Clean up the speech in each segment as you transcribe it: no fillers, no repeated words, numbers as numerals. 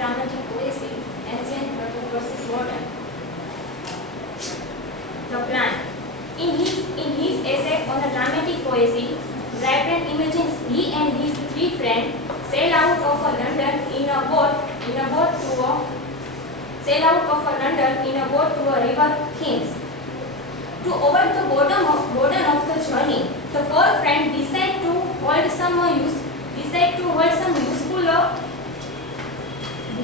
dramatic poesy, ancient versus modern. The plan. In his essay on the dramatic poesy, Dryden imagines he and his three friends sail out of London in a boat to a river Thames. To avoid the burden of the journey, the four friends decide to hold some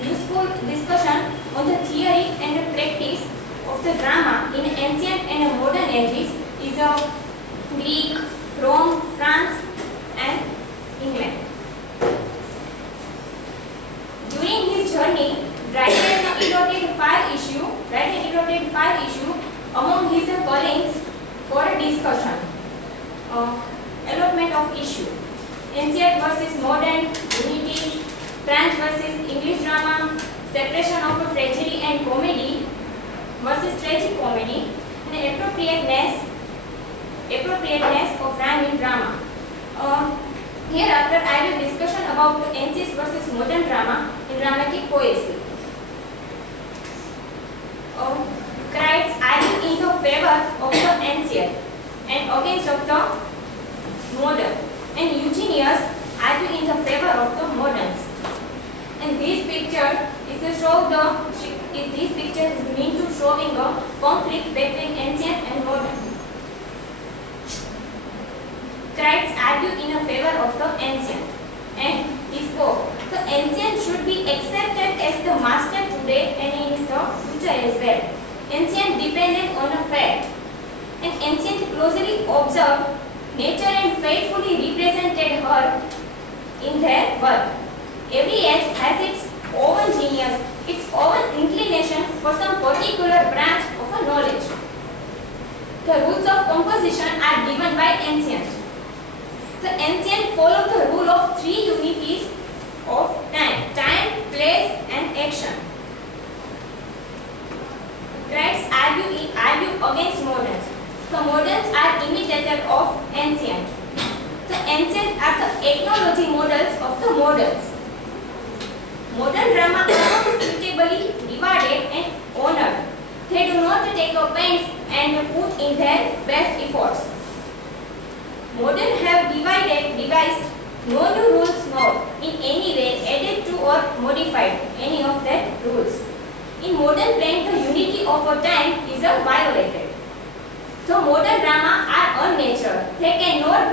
useful discussion on the theory and the practice of the drama in ancient and modern ages is of Greek, Rome, France, and England. During his journey, Dryden allotted five issues among his colleagues for a discussion. Allotment of issue: ancient versus modern, unity, French versus English drama, separation of tragedy and comedy versus tragic comedy, and appropriateness of rhyme in drama. Hereafter, I will discussion about the ancient versus modern drama in dramatic poesy. Critics argue in the favor of the ancient and against of the modern, and Eugenius argue in the favor of the moderns. And this picture is meant to showing a conflict between ancient and modern. Critics argue in favor of the ancient, and he spoke, the ancient should be accepted as the master today and in the future as well. Ancient depended on a fact, and ancient closely observed nature and faithfully represented her in their work. Every age has its own genius, its own inclination for some particular branch of a knowledge. The rules of composition are given by ancient. The ancient followed the rule of three unities of time, place, and action. Critics argue against moderns. The moderns are imitators of ancient. The ancient are the ethnology models of the moderns. Modern drama are not suitably rewarded and honored. They do not take a pains and put in their best efforts. Modern have devised no new rules nor in any way added to or modified any of their rules. In modern plane, the unity of a time is violated. The modern drama are unnatural. They cannot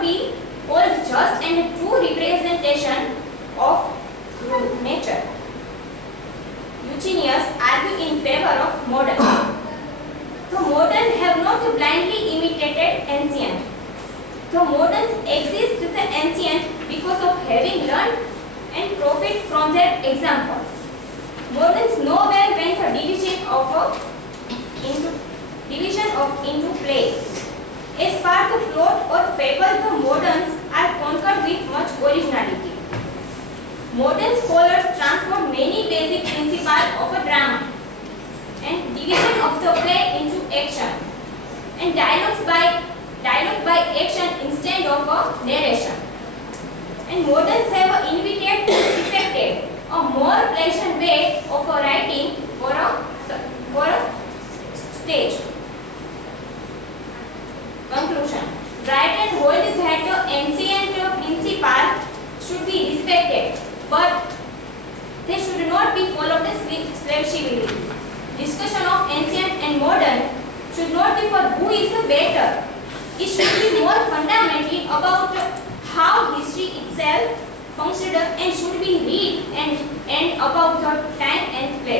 be called just and true representation of nature. Eugenius argue in favor of modern. The modern have not blindly imitated ancient. The moderns exist with the ancient because of having learned and profit from their example. Moderns know well when the division into play. As far the plot or fable, the moderns are conquered with much originality. Modern scholars transform many basic principles of a drama and division of the play into action and dialogue by action instead of a narration. And moderns have perfected a more pleasant way of writing for a stage. Conclusion. Dryden holds that the ancient principles should be respected, but they should not be followed slavishly. Discussion of ancient and modern should not be for who is the better. It should be more fundamentally about how history itself functioned and should be read and about the time and place.